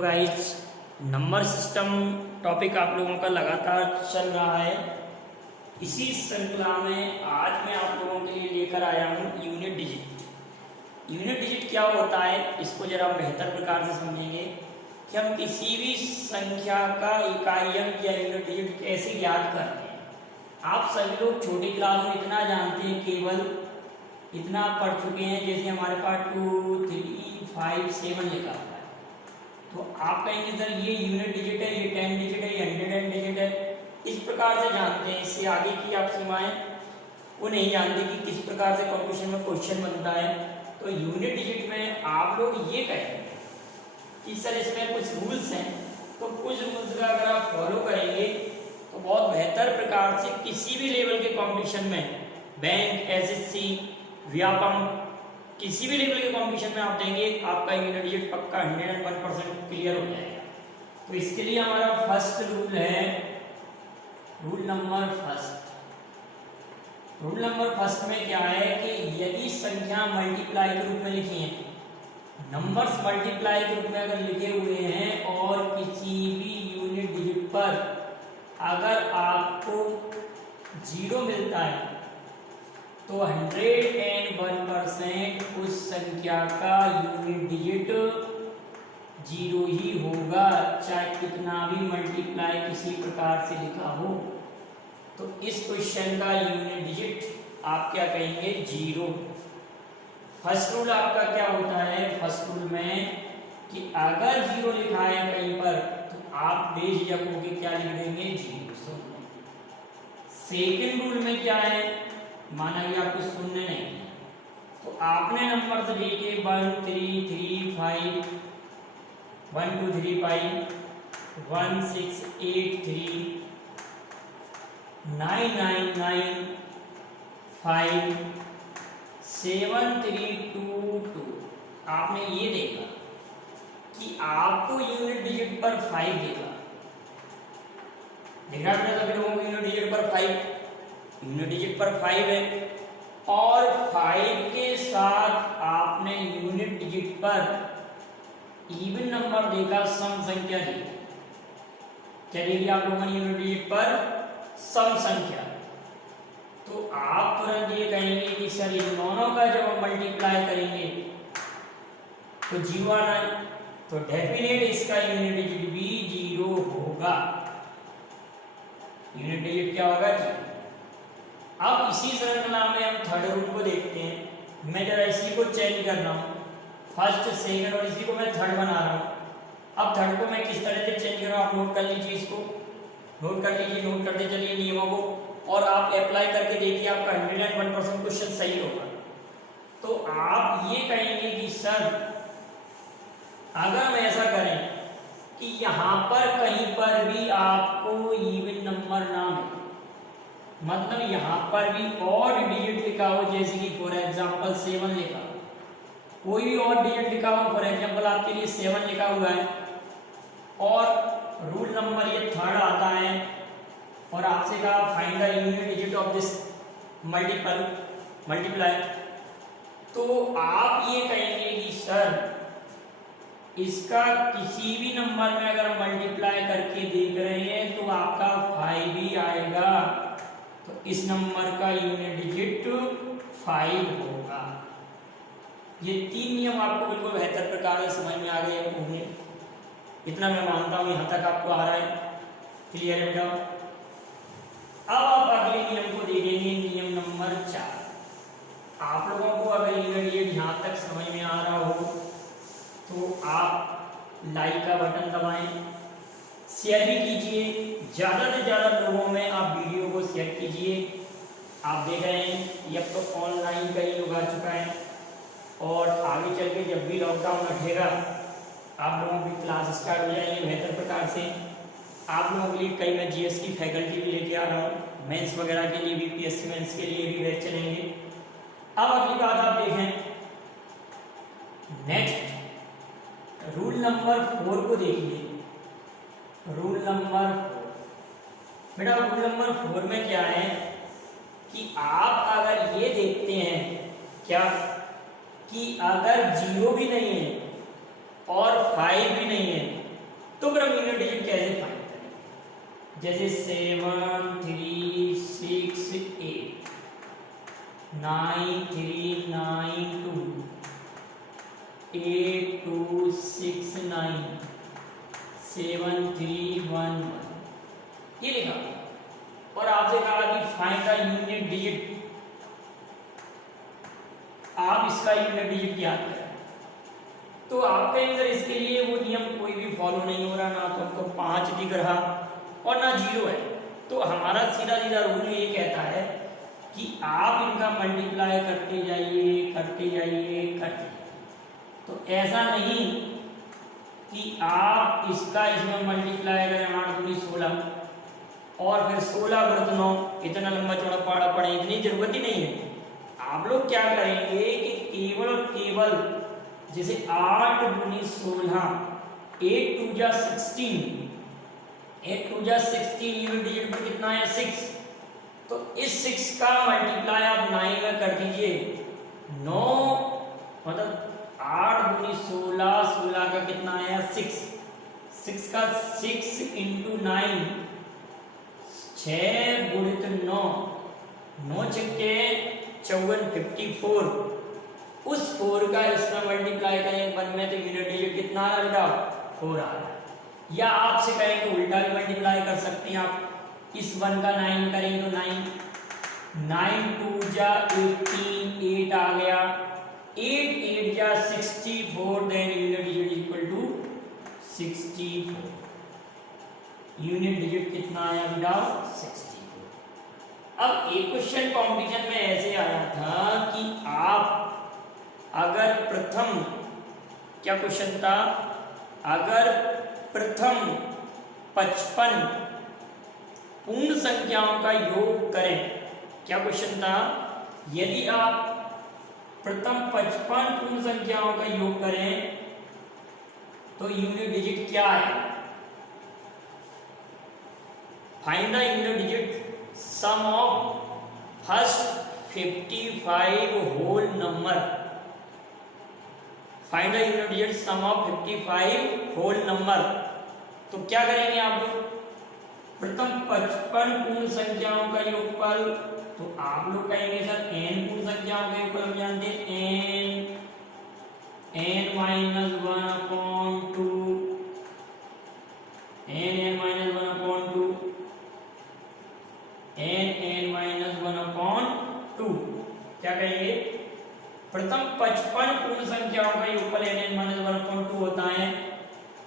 Guys, number system topic आप लोगों का लगातार चल रहा है। इसी श्रृंखला में आज मैं आप लोगों के लिए लेकर आया हूँ यूनिट डिजिट। यूनिट डिजिट क्या होता है, इसको जरा बेहतर प्रकार से समझेंगे कि हम किसी भी संख्या का इकाई अंक या यूनिट डिजिट कैसे ज्ञात करते हैं। आप सभी लोग छोटी क्लास में इतना जानते हैं, केवल इतना पढ़ चुके हैं, जैसे हमारे पास 2, 3, 5, 7 लिखा हुआ है। तो आप कहेंगे सर ये यूनिट डिजिट है, ये 10 डिजिट है, ये 100 डिजिट है, इस प्रकार से जानते हैं। इससे आगे की आप सीमाएं वो नहीं जानते कि किस प्रकार से कंप्यूटर में क्वेश्चन बनता है। तो यूनिट डिजिट में आप लोग ये कहेंगे कि सर इसमें कुछ रूल्स हैं, तो कुछ रूल्स का अगर आप फॉलो करेंगे तो बहुत बेहतर प्रकार से किसी भी लेवल के कंपटीशन में, बैंक, एसएससी, व्यापम, किसी भी लेवल के कंपटीशन में आप देंगे, आपका यूनिट डिजिट पक्का 101% क्लियर हो जाएगा। तो इसके लिए हमारा फर्स्ट रूल है, रूल नंबर फर्स्ट में क्या है कि यदि संख्या मल्टीप्लाई के रूप में लिखी है, नंबर्स मल्टीप्लाई के रूप में अगर लिखे हुए हैं और किसी भी यूनिट डिजिट पर अगर आपको 0 मिलता है तो 101% उस संख्या का यूनिट डिजिट 0 ही होगा, चाहे कितना भी मल्टीप्लाई किसी प्रकार से लिखा हो। तो इस क्वेश्चन का यूनिट डिजिट आप क्या कहेंगे? 0। फर्स्ट रूल आपका क्या होता है? फर्स्ट रूल में कि अगर 0 लिखा है कहीं पर तो आप बेझिझक होकर क्या लिख देंगे? 0। सेकेंड रूल में क्या है? माना कि आपको सुनने नहीं, तो आपने नंबर से लेके 1 3 3 5 1 2 3 5 1 6 8 3 9 9 9 5 7 3 2 2 आपने ये देखा कि आपको यूनिट डिजिट पर 5 देखा आपने सभी लोगों को यूनिट डिजिट पर 5, यूनिट डिजिट पर 5 है और 5 के साथ आपने यूनिट डिजिट पर इवन नंबर देखा, सम संख्या देखी। क्या देखी आप लोगों ने यूनिट डिजिट पर? सम संख्या। तो आप तुरंत ये कहेंगे कि सर इन दोनों का जब हम मल्टीप्लाई करेंगे तो 0 आना है, तो डेफिनेट इसका यूनिट डिजिट भी 0 होगा। यूनिट डिजिट क्या होगा? 0। अब इसी श्रृंखला में हम थर्ड रूल को देखते हैं। मैं जरा इसी को चेंज कर रहा हूँ, फर्स्ट, सेकंड और इसी को मैं थर्ड बना रहा हूँ। अब थर्ड को मैं किस तरह से चेंज कर रहा हूँ आप नोट कर लीजिए, इसको नोट कर लीजिए, नोट करते चलिए नियमों को और आप अप्लाई करके देखिए, आपका 101% क्वेश्चन सही होगा। तो आप ये कहेंगे कि सर अगर हम ऐसा करें कि यहाँ पर कहीं पर भी आपको इवन नंबर ना मिले, मतलब यहाँ पर भी ऑड डिजिट लिखा हो, जैसे कि फॉर एग्जांपल 7 लिखा हो, कोई भी ऑड डिजिट लिखा हो, फॉर एग्जांपल आपके लिए 7 लिखा हुआ है और रूल नंबर ये थर्ड आता है और आपसे कहा find the unit digit of this multiply, तो आप ये कहेंगे कि सर इसका किसी भी नंबर में अगर मल्टीप्लाई करके देख रहे हैं तो आपका 5 ही आएगा, तो इस नंबर का यूनिट डिजिट 5 होगा। ये 3 नियम आपको बिल्कुल बेहतर प्रकार से समझ में आ गए होंगे, इतना मैं मानता हूँ। यहाँ तक आपको आ रहा है, क्लियर है बेटा? अब आप अगले नियम को देखेंगे, नियम नंबर 4। आप लोगों को अगर यूनिट डिजिट यहाँ तक समझ में आ रहा हो तो आप लाइक का बटन दबाएं, शेयर भी कीजिए, ज़्यादा से ज़्यादा लोगों में आप वीडियो को शेयर कीजिए। आप देख रहे हैं ये अब तो ऑनलाइन कई लोग आ चुका है और आगे चल के जब भी लॉकडाउन हटेगा आप लोगों की क्लास स्टार्ट हो जाएंगे बेहतर प्रकार से। आप लोगों के लिए कई मैं जीएस की फैकल्टी भी लेके आ रहा हूँ, मेंस वगैरह के लिए भी, पीएससी मेंस के लिए भी बैच चलेंगे। अब अगली बात आप देखें, नेक्स्ट रूल नंबर 4 को देखिए। रूल नंबर 4 बेटा, रूल नंबर 4 में क्या है कि आप अगर ये देखते हैं क्या कि अगर 0 भी नहीं है और 5 भी नहीं है पर हम यूनिट डिजिट कैसे फाइंड करें? जैसे 7 3 6 8, 9 3 9 2, 8 2 6 9, 7 3 1 1, ये लिखा। और आपसे कहा कि फाइंड द यूनिट डिजिट, आप इसका यूनिट डिजिट ज्ञात करें। तो आपके अंदर इसके लिए वो नियम कोई भी फॉलो नहीं हो रहा, ना तो हमको 5 दिख रहा और ना 0 है। तो हमारा सीधा सीधा रूल ये कहता है कि आप इनका मल्टीप्लाई करते जाइए करते जाइए करते जाइए। तो ऐसा नहीं कि आप इसका इसमें मल्टीप्लाई करें 8 दूनी 16 और फिर 16 × 9 इतना लंबा चौड़ा पढ़ा पड़े, इतनी जरूरत ही नहीं है। आप लोग क्या करेंगे कि केवल और केवल जैसे 8 दूनी 16, 8 2 जा 16, 8 2 जा 16 यूनिट डिजिट पर कितना है 6। तो इस 6 का मल्टीप्लाई आप 9 में कर दीजिए। 9 मतलब 8 दूनी 16, 16 का कितना आया 6, 6 का 6 × 9, 6 गुणित 9, 9 छक्के 54, 54। उस 4 का इसमें मल्टीप्लाई करें 1 में तो यूनिट डिजिट कितना आ रहा है 4 आ रहा है। या आपसे कहें तो उल्टा भी मल्टीप्लाई कर सकते हैं आप। इस 1 का 9 करेंगे तो 9, 9 2 जा 18, 8 आ गया, 8 8 जा 64, then unit digit equal to 64। Unit digit कितना आया बेटा 64। अब एक क्वेश्चन कॉम्पिटिशन में ऐसे आया था कि आप अगर प्रथम, क्या क्वेश्चन था, अगर प्रथम 55 पूर्ण संख्याओं का योग करें, क्या क्वेश्चन था, यदि आप प्रथम 55 पूर्ण संख्याओं का योग करें तो यूनिट डिजिट क्या है? Find the unit digit sum of first 55 whole number. Find the unit digit sum of 55 whole number. तो क्या करेंगे आप लोग, प्रथम 55 पूर्ण संख्याओं का योगफल, तो आप लोग कहेंगे सर n पूर्ण संख्याओं का योगफल हम जानते हैं n minus 1/2, n minus 1/2, n minus 1/2। क्या कहेंगे, प्रथम 55 पूर्ण संख्याओं का योगफल n माइनस 1/2 होता है।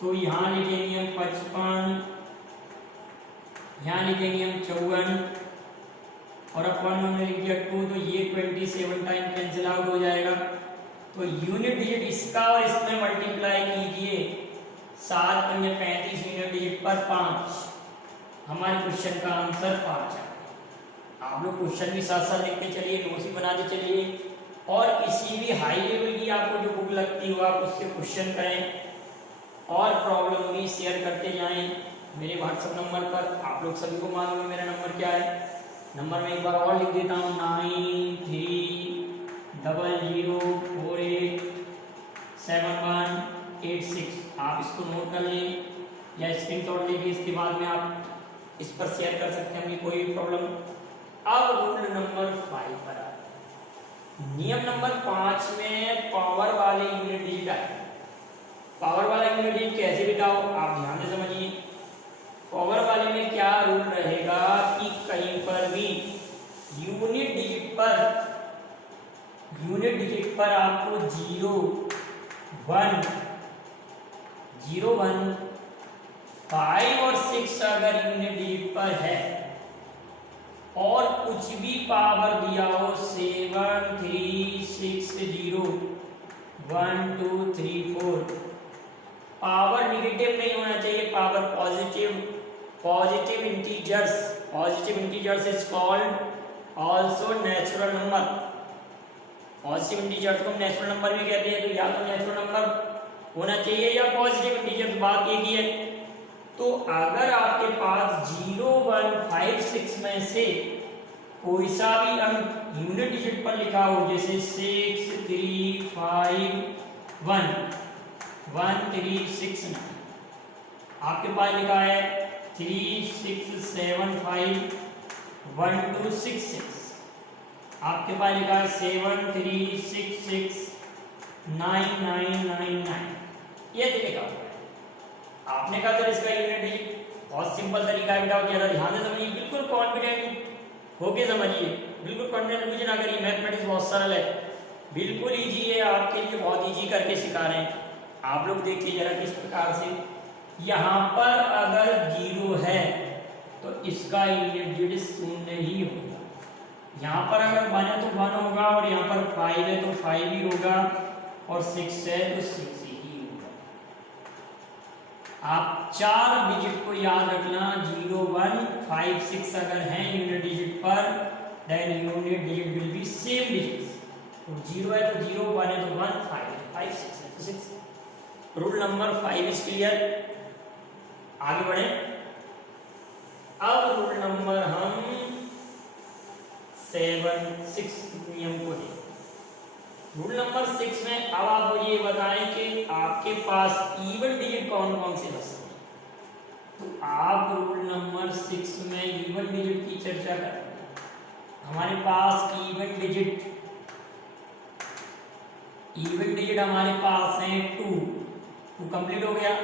तो यहाँ लिखेंगे हम 55, यहाँ लिखेंगे हम 54 और अपन हमने लिख दिया 2, तो ये 27 टाइम कैंसिल आउट हो जाएगा। तो यूनिट डिजिट इसका और इसमें मल्टीप्लाई कीजिए, 7 पंजे 35 यूनिट डिजिट पर 5। हमारे क्वेश्चन का आंसर 5 है। आप लोग क्वेश्चन भी साथ साथ लिखते चलिए, नोट्स भी बनाते चलिए, और किसी भी हाई लेवल की आपको जो बुक लगती हो आप उससे क्वेश्चन करें और प्रॉब्लम भी शेयर करते जाएं मेरे व्हाट्सएप नंबर पर। आप लोग सभी को मालूम है मेरा नंबर क्या है। नंबर में एक बार और लिख देता हूँ 9300487186। आप इसको नोट कर लें या स्क्रीनशॉट लेके इसके बाद में आप इस पर शेयर कर सकते हैं, कोई भी प्रॉब्लम। अब रूल नंबर 5 पर नियम नंबर 5 में पावर वाले यूनिट डिजिट आए। पावर वाला यूनिट डिजिट कैसे बिताओ आप ध्यान से समझिए। पावर वाले में क्या रूल रहेगा कि कहीं पर भी यूनिट डिजिट पर आपको 0 1 0 1 5 और 6 अगर यूनिट डिजिट पर है और कुछ भी पावर दिया हो 7 3 6 0 1 2 3 4, पावर निगेटिव नहीं होना चाहिए, power positive integers is called also natural number. Positive integers को हम नेचुरल नंबर भी कहते हैं। तो या तो नेचुरल नंबर होना चाहिए या पॉजिटिव इंटीजर्स, बात एक ही है। तो अगर आपके पास 0 1 5 6 में से कोई सा भी अंक यूनिट डिजिट पर लिखा हो, जैसे 6 3 5 1 1 3 6 9, आपके पास लिखा है 36751266, आपके पास लिखा है 73669999, ये लिखा हुआ है। आपने कहा सर इसका यूनिट डिजिट, बहुत सिंपल तरीका है बेटा, ज़्यादा ध्यान से समझिए, बिल्कुल कॉन्फिडेंट होके समझिए, बिल्कुल कॉन्फिडेंट ना करिए। मैथमेटिक्स बहुत सरल है, बिल्कुल इजी है, आपके लिए बहुत इजी करके सिखा रहे हैं। आप लोग देखिए जरा किस प्रकार से, यहाँ पर अगर 0 है तो इसका यूनिट डिजिट 0 ही होगा। यहाँ पर अगर 1 है तो 1 होगा, और यहाँ पर 5 है तो 5 ही होगा, और 6 है तो 6 ही होगा। आप 4 डिजिट को याद रखना, 0 1 5 6 अगर हैं यूनिट डिजिट पर, then unit digit will be same digits. तो 0 है तो 0, 1 है तो 1, 5 है तो 5, 6 है तो 6। Rule number 5 is clear. आगे बढ़े। अब रूल नंबर हम 7 6 नियम को देखें। रूल नंबर 6 में अब आप मुझे ये बताएं कि आपके पास इवन डिजिट कौन कौन से बचते हैं। तो आप रूल नंबर 6 में इवन डिजिट की चर्चा करें। हमारे पास इवन डिजिट हमारे पास है 2 कंप्लीट हो गया।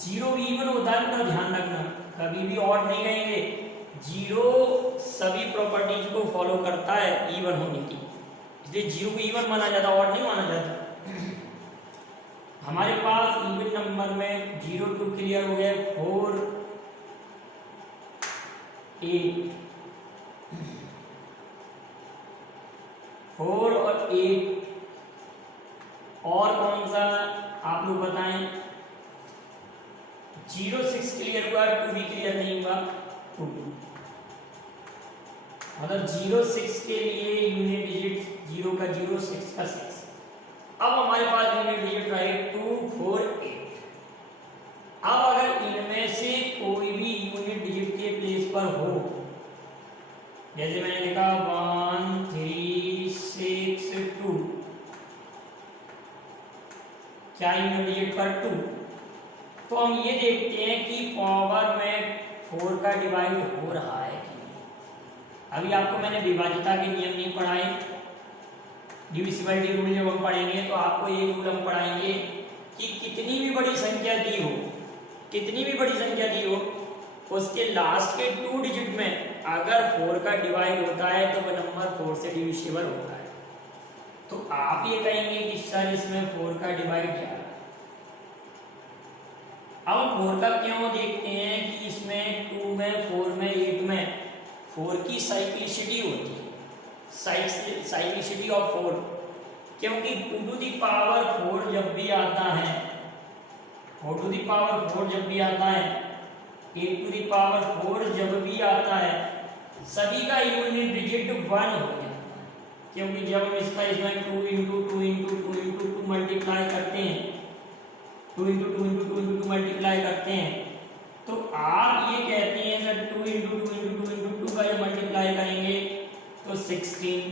0 भी इवन होता है ना, ध्यान रखना, कभी भी ऑड नहीं कहेंगे। 0 सभी प्रॉपर्टीज को फॉलो करता है इवन होने की, इसलिए 0 को इवन माना जाता, ऑड नहीं माना जाता। हमारे पास इवन नंबर में 0 2 क्लियर हो गया, 4 8 4 और 8, और कौन सा आप लोग बताएं। 0 6 क्लियर हुआ, 2 भी क्लियर नहीं हुआ, 2 मतलब 0 6 के लिए यूनिट डिजिट 0 का 0 6 का 6। अब हमारे पास यूनिट डिजिट रहे 2 4 8। अब अगर इनमें से कोई भी यूनिट डिजिट के प्लेस पर हो, जैसे मैंने लिखा 1 3 6 2, क्या यूनिट डिजिट पर 2, तो हम ये देखते हैं कि पावर में 4 का डिवाइड हो रहा है कि नहीं। अभी आपको मैंने विभाज्यता के नियम नहीं पढ़ाए, डिविजिबिलिटी रूल जब हम पढ़ेंगे तो आपको ये रूल हम पढ़ाएंगे कि कितनी भी बड़ी संख्या दी हो, उसके लास्ट के 2 डिजिट में अगर 4 का डिवाइड होता है तो वह नंबर 4 से डिविजिबल होता है। तो आप ये कहेंगे कि सर इसमें 4 का डिवाइड क्या है। अब 4 का क्यों देखते हैं कि इसमें 2 में 4 में 8 में 4 की साइक्लिसिटी होती है, साइक्लिसिटी ऑफ 4, क्योंकि 2 टू द पावर 4 जब भी आता है, 4 टू द पावर 4 जब भी आता है, 8 टू द पावर 4 जब भी आता है, सभी का यूनिट डिजिट 1 हो जाता है। क्योंकि जब हम इसका इसमें 2 इंटू 2 इंटू 2 इंटू 2 मल्टीप्लाई करते हैं, 2 इंटू 2 इंटू 2 इंटू 2 मल्टीप्लाई करते हैं, तो आप ये कहते हैं सर 2 इंटू 2 इंटू 2 इंटू 2 का जब मल्टीप्लाई करेंगे तो 16।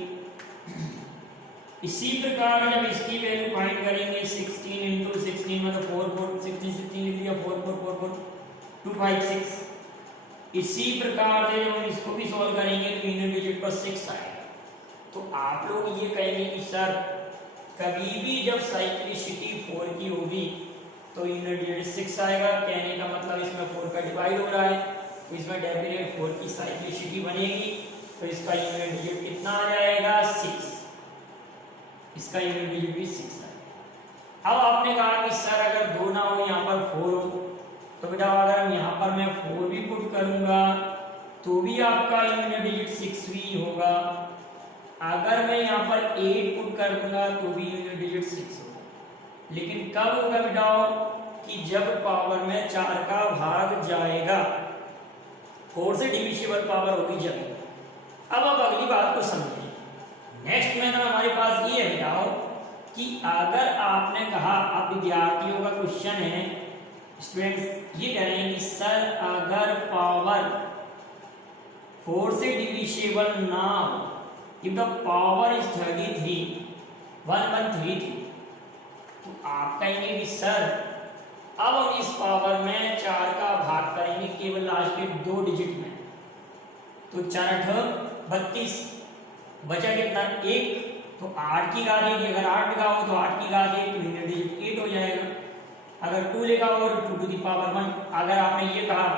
इसी प्रकार जब इसकी वैल्यू फाइंड करेंगे 16 इंटू 16 मतलब 4 4 16 16 लिख दिया, 4 4 4 4 2 5 6। इसी प्रकार से जब हम इसको भी सॉल्व करेंगे तो यूनिट डिजिट पर 6 आएगा। तो आप लोग ये कहेंगे कि सर कभी भी जब साइक्लिसिटी 4 की होगी तो यूनिट डिजिट 6 आएगा। कहने का मतलब इसमें 4 का डिवाइड हो रहा है तो इसमें डेफिनेट 4 की साइक्लिसिटी बनेगी, तो इसका यूनिट डिजिट कितना आ जाएगा 6, इसका यूनिट डिजिट भी 6 आएगा। अब आपने कहा कि सर अगर 2 ना हो यहाँ पर 4 हो, तो बेटा अगर हम यहाँ पर मैं 4 भी पुट करूंगा तो भी आपका यूनिट डिजिट 6 भी होगा। अगर मैं यहाँ पर 8 पुट कर दूंगा तो भी यूनिट डिजिट 6 होगा। लेकिन कब होगा बेटा कि जब पावर में 4 का भाग जाएगा, 4 से डिविजिबल पावर होगी जब। अब आप अगली बात को समझिए। नेक्स्ट में हमारे पास ये है बेटा कि अगर आपने कहा, आप विद्यार्थियों का क्वेश्चन है, स्टूडेंट्स ये कह रहे हैं कि सर अगर पावर 4 से डिविजिबल ना हो, if the power is 33 1133, तो आप कहेंगे कि सर अब हम इस पावर में 4 केवल लास्ट के 2 डिजिट में, तो 4 8 32, बचा कितना 1, तो 8 की घात 1, अगर 8 लगाओ तो 8 की घात 1 तो यूनिट डिजिट 8 हो जाएगा। अगर 2 लेगा हो तो 2 टू द पावर 1। अगर आपने ये कहा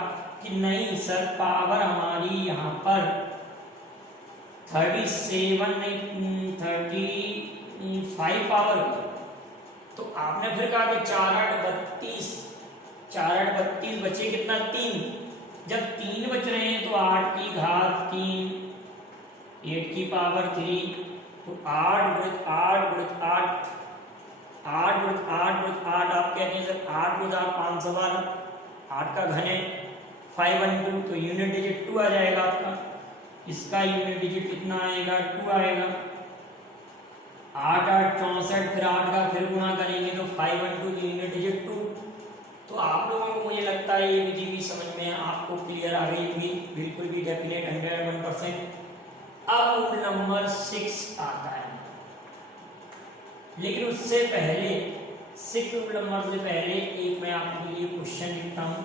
कि नहीं सर पावर हमारी यहाँ पर 37 नहीं 35 पावर, तो आपने फिर कहा कि 4 8 32, 4 8 32 बचे कितना 3, जब 3 बच रहे हैं तो 8 की घात 3, 8 की पावर 3, तो 8 गुणित 8 गुणित 8, 8 गुणित 8 गुणित 8, आप कहते हैं सर 8 गुणित 8 512, 8 का घन है 512, तो यूनिट डिजिट 2 आ जाएगा आपका। इसका यूनिट डिजिट कितना आएगा 2 आएगा। 8 8 64, फिर 8 का फिर गुणा करेंगे तो 512 की यूनिट डिजिट 2। तो आप लोगों को मुझे लगता है ये विधि भी समझ में आपको क्लियर आ गई होगी, बिल्कुल भी डेफिनेट 101%। अब रूल नंबर 6 आता है, लेकिन उससे पहले 6 रूल नंबर से पहले एक मैं आपके लिए क्वेश्चन लिखता हूं,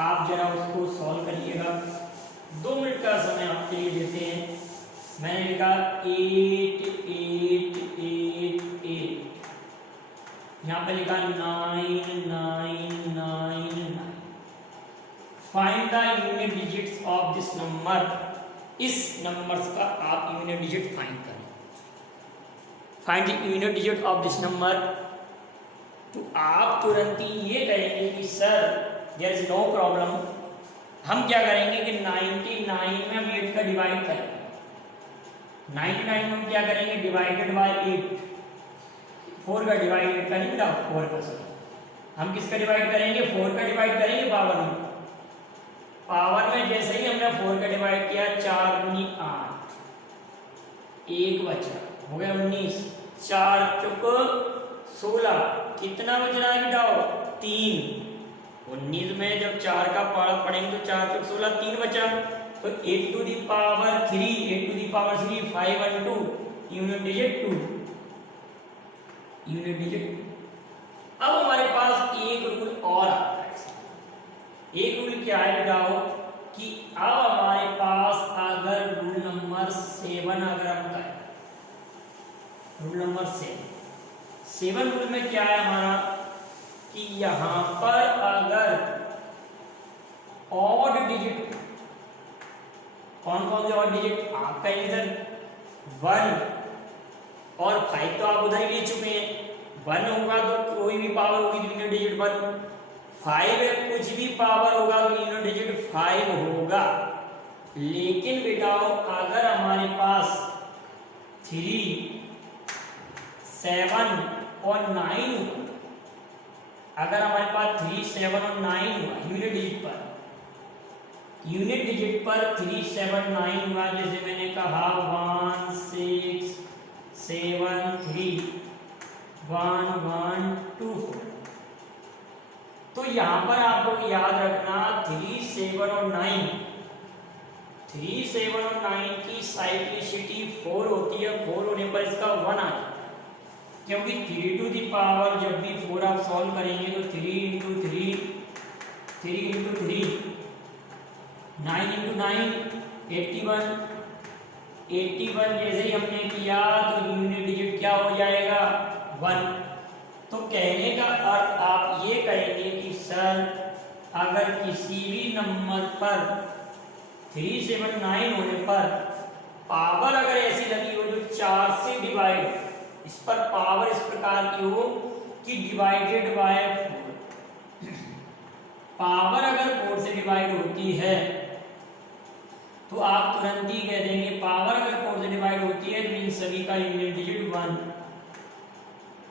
आप जरा उसको सॉल्व करिएगा। 2 मिनट का समय आपके लिए देते हैं। मैंने लिखा 8 8 8 8, यहाँ पे लिखा 9 9 9 9। Find the unit digits of this number. इस नंबर्स का आप यूनिट डिजिट फाइंड करें। Find the unit digit of this number. तो आप तुरंत ही ये कहेंगे कि sir there is no problem, हम क्या करेंगे कि 99 में हम 8 का डिवाइड करेंगे। 99 में हम क्या करेंगे डिवाइडेड बाय 8, 4 का डिवाइड 8 का नहीं बेटा 4 का, सर हम किसका डिवाइड करेंगे 4 का डिवाइड करेंगे पावर में। पावर में जैसे ही हमने 4 का डिवाइड किया 4 गुनी 8, 1 बचा, हो गया 19, 4 चुक 16, कितना बच रहा है बेटाओ 3। 19 में जब 4 का पारा पढ़ेंगे तो 4 चुक 16, 3 बचा, तो 8 to the power 3, 8 to the power 3 512, unit digit 2, unit digit. अब हमारे पास एक रूल और आता है। एक रूल क्या है बेटाओ कि अब हमारे पास अगर रूल नंबर 7 अगर हम करें, रूल नंबर 7 रूल में क्या है हमारा कि यहां पर अगर ऑड डिजिट, कौन कौन से ऑड डिजिट, आपका इधर 1 और 5 तो आप उधर ही ले चुके हैं। 1 होगा तो कोई भी पावर होगी यूनिट डिजिट 1, 5 है कुछ भी पावर होगा तो यूनिट डिजिट 5 होगा। लेकिन बेटाओ अगर हमारे पास 3 7 और 9 हुआ, अगर हमारे पास 3 7 और 9 हुआ यूनिट डिजिट पर, यूनिट डिजिट पर 3 7 9 हुआ, जैसे मैंने कहा 1 6 7 3 1 1 2 4, तो यहां पर आप लोग याद रखना 3 7 और 9, 3 7 और 9 की साइक्लिसिटी 4 होती है, 4 होने पर इसका 1 आ जाता है, क्योंकि 3 टू दी पावर जब भी 4 आप सॉल्व करेंगे तो 3 इंटू 3 9 इंटू 9 81, 81 जैसे ही हमने किया तो यूनिट डिजिट क्या हो जाएगा 1। तो कहने का अर्थ आप ये कहेंगे कि सर अगर किसी भी नंबर पर 3 7 9 होने पर पावर अगर ऐसी लगी हो जो 4 से डिवाइड, इस पर पावर इस प्रकार की हो कि डिवाइडेड बाय 4, पावर अगर 4 से डिवाइड होती है तो आप तुरंत ही कह देंगे पावर अगर 4 से डिवाइड होती है तो इन सभी का यूनिट डिजिट 1।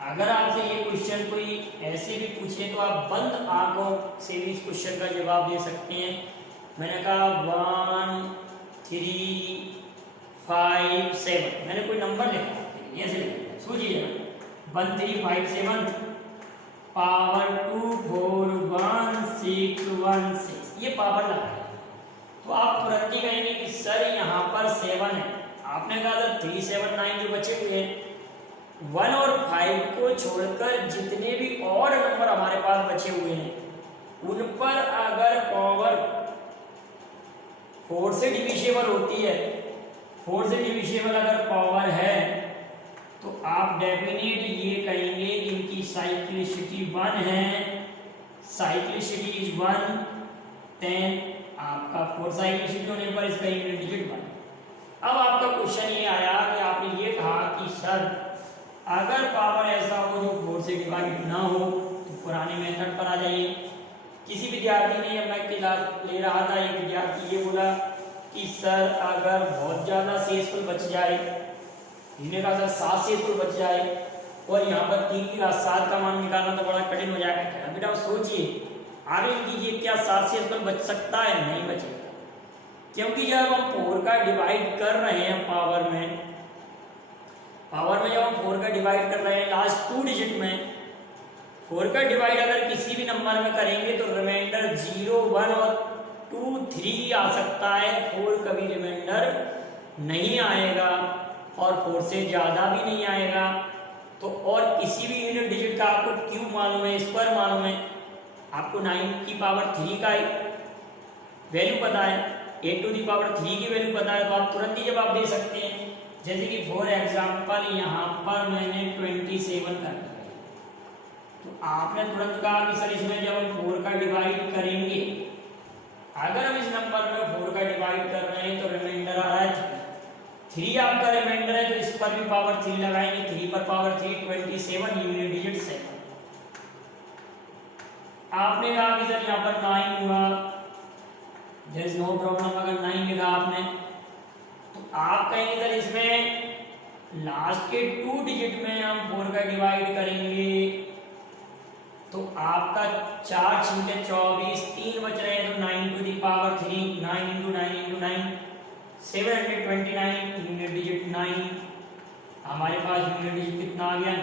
अगर आपसे ये क्वेश्चन कोई ऐसे भी पूछे तो आप बंद आंखों से भी इस क्वेश्चन का जवाब दे सकते हैं। मैंने कहा 1 3 5 7, मैंने कोई नंबर लिखा ऐसे लिखा, सोचिए 1 3 5 7 पावर 2 4 1 6 1 6, ये पावर लगा है। तो आप तुरंत ही कहेंगे कि सर यहाँ पर 7 है, आपने कहा था 3 7 9 जो बचे हुए हैं 1 और 5 को छोड़कर जितने भी और नंबर हमारे पास बचे हुए हैं उन पर अगर पावर 4 से डिविजिबल होती है, 4 से डिविजिबल अगर पावर है तो आप डेफिनेट ये कहेंगे कि इनकी साइक्लिसिटी 1 है, साइक्लिसिटी इज 1, देन आपका 4 साइक्लिसिटी होने पर इसका यूनिट डिजिट 1। अब आपका क्वेश्चन ये आया कि आपने ये कहा कि सर अगर पावर ऐसा हो जो 4 से डिवाइड ना हो तो पुराने मेथड पर आ जाइए। किसी विद्यार्थी ने, जब मैं क्लास ले रहा था, एक विद्यार्थी ये बोला कि सर अगर बहुत ज़्यादा शेषफल बच जाए, इसने कहा सर 7 शेषफल बच जाए और यहाँ पर 3 की घात 7 का मान निकालना तो बड़ा कठिन हो जाएगा। बेटा सोचिए, आगे कीजिए, क्या 7 शेषफल बच सकता है? नहीं बचेगा, क्योंकि जब हम 4 का डिवाइड कर रहे हैं पावर में जब हम 4 का डिवाइड कर रहे हैं लास्ट 2 डिजिट में, 4 का डिवाइड अगर किसी भी नंबर में करेंगे तो रिमाइंडर 0, 1 और 2, 3 आ सकता है। 4 कभी रिमाइंडर नहीं आएगा और 4 से ज़्यादा भी नहीं आएगा। तो और किसी भी यूनिट डिजिट का आपको क्यूब मालूम है, स्क्वायर मालूम है, आपको 9 की पावर 3 का वैल्यू पता है, 8 टू दी पावर 3 की वैल्यू पता है, तो आप तुरंत ही जवाब दे सकते हैं। जैसे कि फॉर एग्जांपल यहाँ पर मैंने 27 कर दिया, तो आपने तुरंत कहा कि सर इसमें जब हम 4 का डिवाइड करेंगे, अगर हम इस नंबर में 4 का डिवाइड कर रहे हैं तो रिमाइंडर आ रहा है 3 आपका रिमाइंडर है, तो इस पर भी पावर 3 लगाएंगे, 3 पर पावर 3, 27 यूनिट डिजिट 7। आपने कहा कि सर यहाँ पर 9 हुआ, देयर इज नो प्रॉब्लम। अगर 9 लिखा आपने तो आप कहेंगे सर इसमें लास्ट के 2 डिजिट में हम 4 का डिवाइड करेंगे तो आपका 4 छींटे 24, 3 बच रहे हैं, तो 9 to the power 3, 9 into 9 into 9, 729 unit digit 9। हमारे पास यूनिट डिजिट कितना आ गया?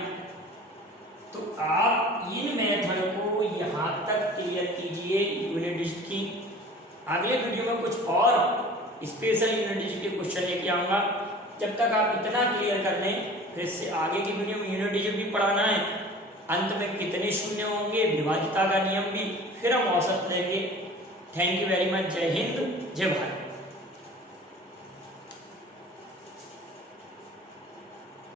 तो आप इन मेथड को यहाँ तक क्लियर कीजिए यूनिट डिजिट की। अगले वीडियो में कुछ और स्पेशल यूनिट डिजिट के क्वेश्चन लेके आऊंगा। जब तक आप इतना क्लियर कर लें, फिर से आगे की वीडियो में यूनिट डिजिट भी पढ़ाना है, अंत में कितने शून्य होंगे, विभाज्यता का नियम भी, फिर हम औसत लेंगे। Thank you very much. जय हिंद, जय भारत।